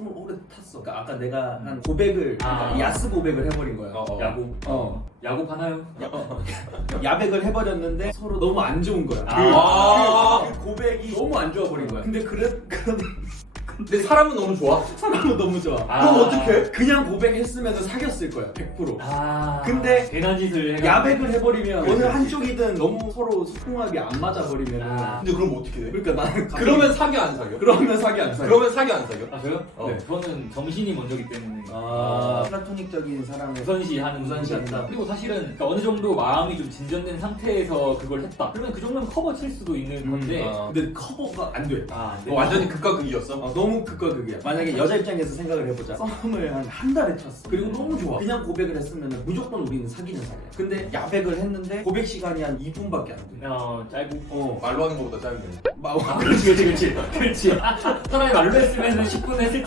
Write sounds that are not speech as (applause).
썸을 오래 탔어. 그러니까 아까 내가 한 고백을 아. 그러니까 야스 고백을 해버린 거야. 어, 어. 야구. 어. 야구 파나요? (laughs) 야백을 해버렸는데 서로 너무 안 좋은 거야. 그, 아. 그, 그 고백이 너무 안 좋아 버린 거야. 근데 그래 그런 근데 사람은 너무 좋아. 사람은 너무 좋아. 아. 그럼 어떡해? 그냥 고백했으면 사귀었을 거야. 100%. 아. 근데 괜한 짓을 해가. 야백을 해버리면 어느 한쪽이든 너무 서로 소통합이 안 맞아 버리면 아. 근데 그럼 어떻게 돼? 그러니까 나는 (laughs) 갑자기- 그러면 사귀어 안 사귀어? 그러면 사귀 안 사귀어. 그러면 사귀어 안 사귀어? 아 저요? 어. 네. 저는 정신이 먼저기 때문에. 아, 플라토닉적인 사랑을 우선시하는 우선시한다. 그리고 사실은 그러니까 어느 정도 마음이 좀 진전된 상태에서 그걸 했다. 그러면 그 정도면 커버 칠 수도 있는 음, 건데. 아. 근데 커버가 안 돼. 아, 네. 너 완전히 극과 극이었어? 어, 너무 극과 극이야. 만약에 여자 입장에서 생각을 해보자. 썸을 한 한 달에 탔어. 그리고 너무 좋아. 그냥 고백을 했으면 무조건 우리는 사귀는 사이야. 근데 야백을 했는데 고백 시간이 한 2분밖에 안 돼. 어, 짧고. 어. 말로 하는 것보다 짧네. 막 아, 그렇지, 그렇지, 그렇지. 그렇지. 아, 차라리 말로 했으면 10분 했을 텐데.